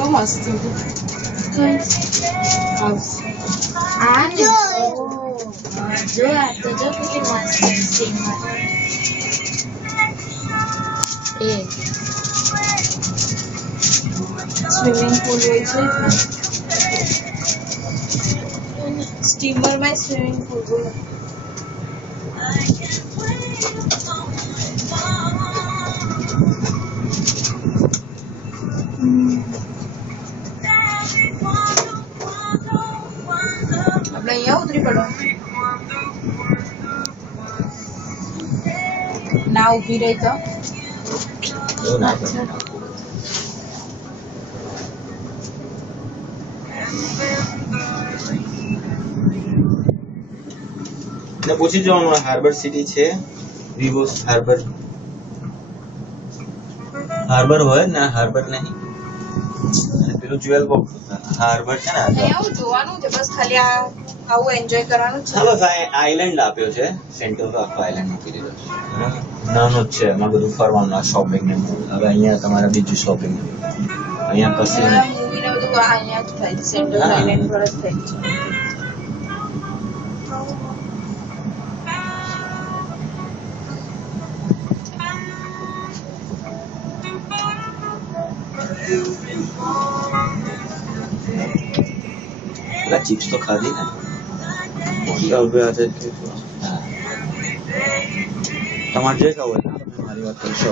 કેટલું મસ્ત હતું. આ જો જો આ તો જો કેટલી મસ્ત સ્ટીમર એ સ્વિમિંગ પુલ હોય છે સ્ટીમર માં સ્વિમિંગ પુલ હોય. આપણે અહીંયા ઉતરી પડો ના ઉભી રહી તો એવું ના કરે. ને પૂછી જવાનું હાર્બર સિટી છે વિવોસ હાર્બર હાર્બર હોય ને હાર્બર નહીં અને પેલું જ્વેલ બોક્સ હાર્બર છે ને અહીંયા જોવાનું છે બસ ખાલી આ આવું એન્જોય કરવાનું છે. હા બસ આ આઈલેન્ડ આપ્યો છે સેન્ટર તો આખો આઈલેન્ડ મૂકી દીધો છે નાનો જ છે એમાં બધું ફરવાનું શોપિંગ ને હવે અહીંયા તમારે બીજું શોપિંગ અહીંયા કશું મૂવી ને બધું અહીંયા જ થાય છે સેન્ટ્રલ આઇલેન્ડ પર જ થાય છે. પેલા ચિપ્સ તો ખાધી ને તમારે જે ખાવું હોય મારી વાત કરશો